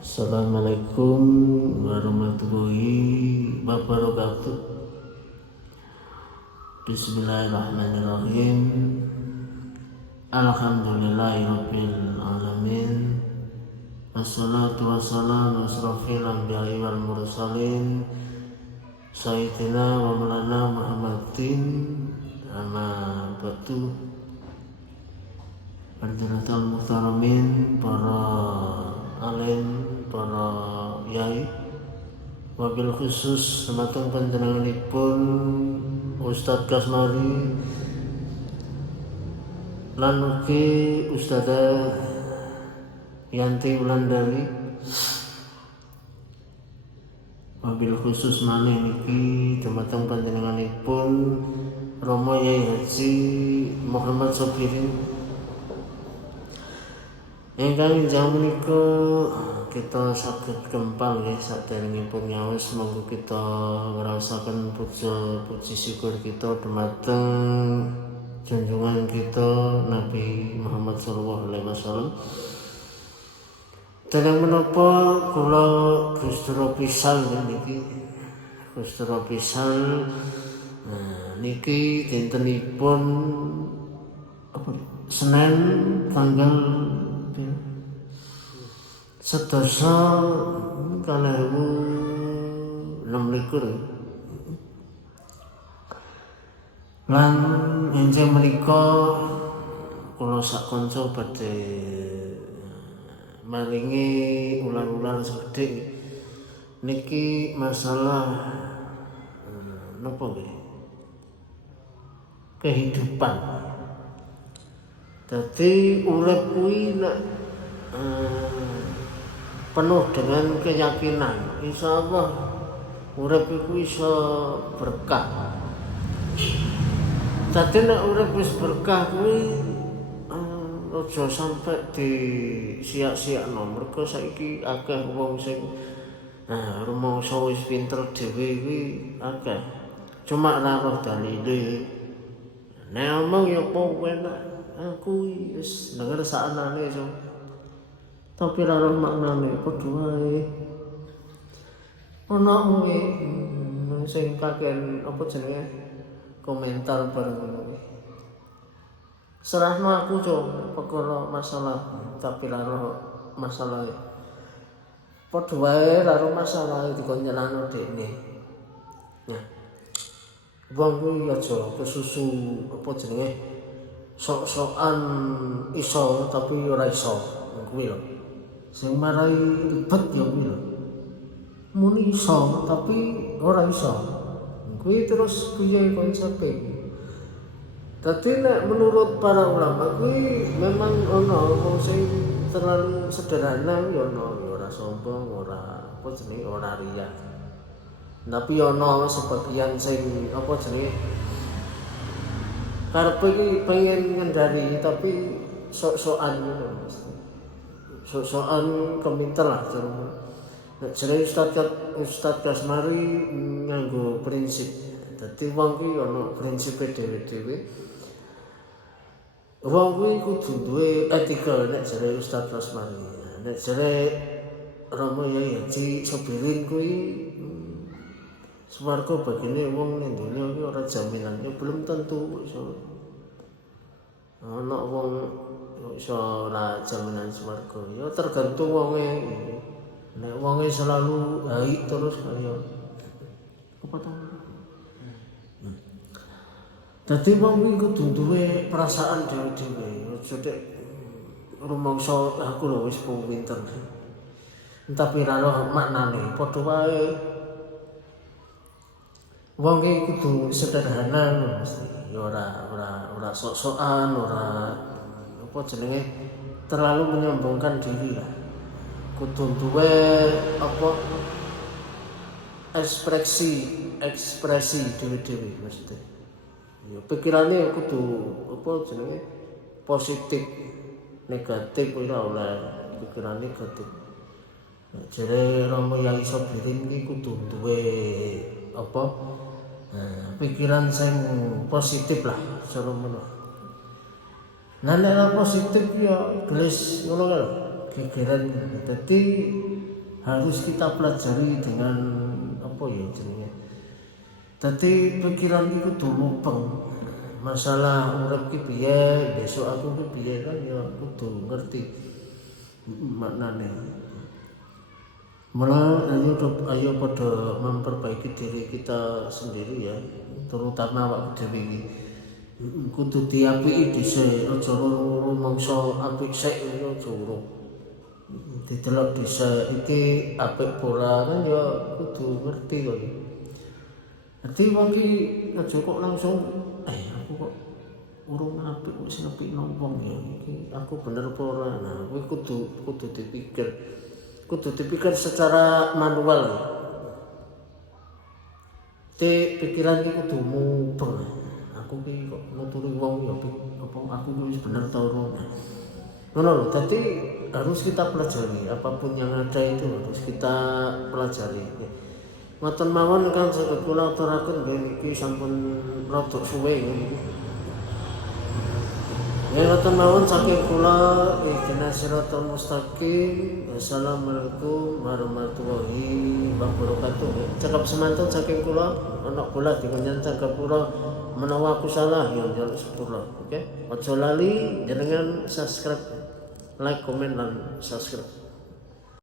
Assalamualaikum warahmatullahi wabarakatuh. Bismillahirrahmanirrahim. Alhamdulillahirabbil alamin. Wassalatu wassalamu asrofil anbiya'i wal mursalin Sayyidina wa maulana Muhammadin amma ba'du. Hadirin muhtaramin, para alim, para yai, wabil khusus semateng panjenenganipun Ustadz Kasmari lan ugi Ustadzah Yanti Wulandari, wabil khusus maneh niki semateng panjenenganipun Romo Yai Haji Muhammad Sobirin. Ingkang injang menika kita saged kempal nggih saderengipun nyaos, monggo kita ngrasakaken puji syukur kita dumateng junjungan kita Nabi Muhammad sallallahu alaihi wasallam. Dereng menapa kula Gustura pisan niki Gustura pisan niki dintenipun Senin tanggal sedasa 2026 lan enjing menika kula sak kanca badhe maringi ular-ular sedhik niki masalah napa nggih kehidupan. Dadi urip kuwi nek penuh dengan keyakinan, insyaallah urip iku iso berkah. Dadi nek urip wis berkah kuwi aja sampe disiak-siakno, mergo saiki akeh wong sing rumangsa wis pinter dhewe kuwi akeh. Cuma ora roh dalile. Nek omong ya apa enak, aku wis denger sakanane so. Tapi ora roh maknane padha wae. Ana sing kaken apa jenenge komentar bareng ngono. Serahno aku cuk perkara masalah, tapi ora roh masalah. Padha wae ora roh masalah dikon nyelano dekne. Nah. Wong kuwi aja kesusu apa jenenge sok-sokan iso tapi ora iso kuwi lho. Sing marai ribet ya kuwi lho. Muni iso tapi ora iso. Kuwi terus piye konsepe. Dadi nek menurut para ulama kuwi memang ana wong sing terlalu sederhana ya ana, ora sombong, ora apa jenenge ora riya. Tapi ana sebagian sing apa jenenge karepe iki pengen ngendari tapi sok-sokan ngono mesti. Sok-sokan keminter lah jarene. Nek jare Ustadz Kasmari nganggo prinsip. Dadi wong ki ana prinsipe dhewe-dhewe. Wong kuwi kudu duwe etika nek jare Ustadz Kasmari. Nek jare Romo Yai Haji Sobirin kuwi swarga bagine wong ning donya iki ora jaminan, ya belum tentu iso. Ana wong iso ora jaminan swarga, ya tergantung wonge. Nek wonge selalu baik terus kaya apa ta? Dadi wong iki kudu duwe perasaan dhewe-dhewe, aja tek rumangsa aku lho wis pinter. Tapi ora ono maknane, padha wae. Wong iki kudu sederhana mesti, ya ora sok-sokan, ora apa jenenge terlalu menyombongkan diri lah. Kudu duwe apa ekspresi dhewe-dhewe mesti. Ya pikirane kudu apa jenenge positif, negatif ora oleh pikiran negatif. Jare Romo Yai Sobirin iki kudu duwe apa pikiran sing positif lah cara ngono. Nah nek positif ya gelis ngono lho, gegeran. Dadi harus kita pelajari dengan apa ya jenenge. Dadi pikiran iku kudu mupeng. Masalah urip ki piye, besok aku ki piye kan ya kudu ngerti maknane. Malah ayo pada memperbaiki diri kita sendiri ya, terutama awak dhewe iki. Kudu diapiki dhisik, aja rumangsa apik sik ngono aja urung. Didelok dhisik iki apik ora kan ya kudu ngerti kok. Dadi wong ki aja kok langsung aku kok urung apik wis ngepikno wong ya iki aku bener apa ora. Nah, kuwi kudu dipikir. Kudu dipikir secara manual. Pikiran ki kudu mubeng. Aku ki kok nuturi wong ya apa aku ki wis bener ta ora. Ngono lho, dadi harus kita pelajari apapun yang ada itu harus kita pelajari. Ngoten mawon kan saged kula aturaken nggih iki sampun rada suwe nggih. Ya ngoten mawon saking kula ihdinas siratal mustaqim. Assalamualaikum warahmatullahi wabarakatuh. Cekap semanten saking kula ana kula dikunjan cekap kula menawa aku salah ya njaluk sepura. Oke. Aja lali jenengan subscribe, like, komen lan subscribe.